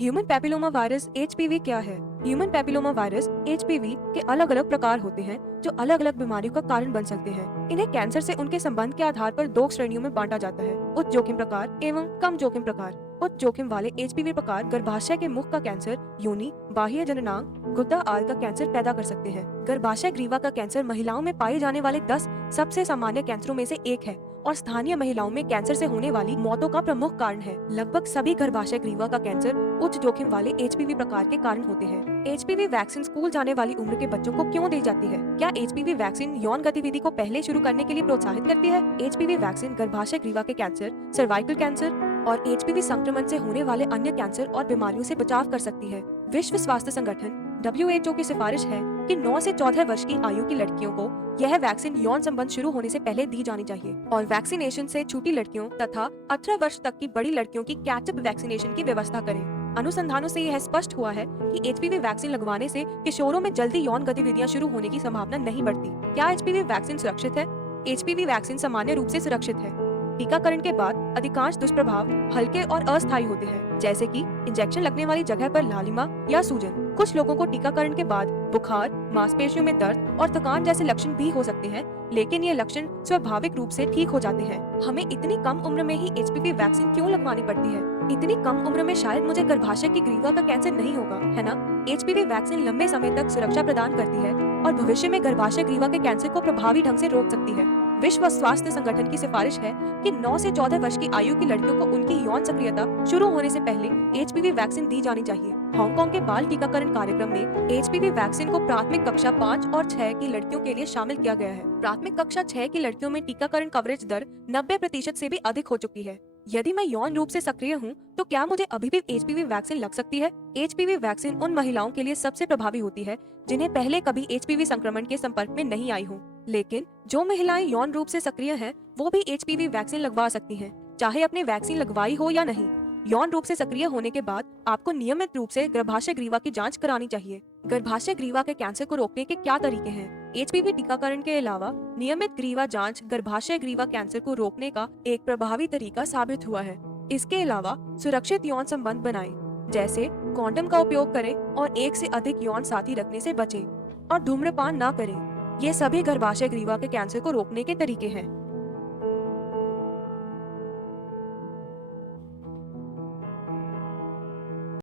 Human papilloma virus HPV क्या है? Human papilloma virus HPV के अलग अलग प्रकार होते हैं जो अलग अलग बीमारियों का कारण बन सकते हैं। इन्हें कैंसर से उनके संबंध के आधार पर दो श्रेणियों में बांटा जाता है, उच्च जोखिम प्रकार एवं कम जोखिम प्रकार। उच्च जोखिम वाले एचपीवी प्रकार गर्भाशय के मुख का कैंसर, योनि, बाह्य जननांग, गुद्दा आदि का कैंसर पैदा कर सकते हैं। गर्भाशय ग्रीवा का कैंसर महिलाओं में पाए जाने वाले 10 सबसे सामान्य कैंसरों में से एक है और स्थानीय महिलाओं में कैंसर से होने वाली मौतों का प्रमुख कारण है। लगभग सभी गर्भाशय ग्रीवा का कैंसर उच्च जोखिम वाले एचपीवी प्रकार के कारण होते हैं। एचपीवी वैक्सीन स्कूल जाने वाली उम्र के बच्चों को क्यों दी जाती है? क्या एचपीवी वैक्सीन यौन गतिविधि को पहले शुरू करने के लिए प्रोत्साहित करती है? एचपीवी वैक्सीन गर्भाशय ग्रीवा के कैंसर, सर्वाइकल कैंसर और एचपीवी संक्रमण से होने वाले अन्य कैंसर और बीमारियों से बचाव कर सकती है। विश्व स्वास्थ्य संगठन WHO की सिफारिश है कि 9 से 14 वर्ष की आयु की लड़कियों को यह वैक्सीन यौन संबंध शुरू होने से पहले दी जानी चाहिए और वैक्सीनेशन से छूटी लड़कियों तथा 18 वर्ष तक की बड़ी लड़कियों की कैचअप वैक्सीनेशन की व्यवस्था करें। अनुसंधानों से यह स्पष्ट हुआ है कि एचपीवी वैक्सीन लगवाने से किशोरों में जल्दी यौन गतिविधियां शुरू होने की संभावना नहीं बढ़ती। क्या एचपीवी वैक्सीन सुरक्षित है? एचपीवी वैक्सीन सामान्य रूप से सुरक्षित है। टीकाकरण के बाद अधिकांश दुष्प्रभाव हल्के और अस्थायी होते हैं, जैसे कि इंजेक्शन लगने वाली जगह पर लालिमा या सूजन। कुछ लोगों को टीकाकरण के बाद बुखार, मांसपेशियों में दर्द और थकान जैसे लक्षण भी हो सकते हैं, लेकिन ये लक्षण स्वाभाविक रूप से ठीक हो जाते हैं। हमें इतनी कम उम्र में ही एचपीवी वैक्सीन क्यों लगवानी पड़ती है? इतनी कम उम्र में शायद मुझे गर्भाशय की ग्रीवा का कैंसर नहीं होगा, है ना? एचपीवी वैक्सीन लंबे समय तक सुरक्षा प्रदान करती है और भविष्य में गर्भाशय ग्रीवा के कैंसर को प्रभावी ढंग से रोक सकती है। विश्व स्वास्थ्य संगठन की सिफारिश है कि 9 से 14 वर्ष की आयु की लड़कियों को उनकी यौन सक्रियता शुरू होने से पहले एचपीवी वैक्सीन दी जानी चाहिए। हांगकांग के बाल टीकाकरण कार्यक्रम में एचपीवी वैक्सीन को प्राथमिक कक्षा 5 और 6 की लड़कियों के लिए शामिल किया गया है। प्राथमिक कक्षा 6 की लड़कियों में टीकाकरण कवरेज दर 90% से भी अधिक हो चुकी है। यदि मैं यौन रूप से सक्रिय हूँ तो क्या मुझे अभी भी एचपीवी वैक्सीन लग सकती है? एचपीवी वैक्सीन उन महिलाओं के लिए सबसे प्रभावी होती है जिन्हें पहले कभी एचपीवी संक्रमण के संपर्क में नहीं आई हो। लेकिन जो महिलाएं यौन रूप से सक्रिय हैं, वो भी एचपीवी वैक्सीन लगवा सकती हैं, चाहे अपने वैक्सीन लगवाई हो या नहीं। यौन रूप से सक्रिय होने के बाद आपको नियमित रूप से गर्भाशय ग्रीवा की जांच करानी चाहिए। गर्भाशय ग्रीवा के कैंसर को रोकने के क्या तरीके हैं? एचपीवी टीकाकरण के अलावा नियमित ग्रीवा जांच गर्भाशय ग्रीवा कैंसर को रोकने का एक प्रभावी तरीका साबित हुआ है। इसके अलावा सुरक्षित यौन संबंध बनाएं, जैसे कॉन्डम का उपयोग करें और एक से अधिक यौन साथी रखने से बचें और धूम्रपान न करें। ये सभी गर्भाशय ग्रीवा के कैंसर को रोकने के तरीके हैं।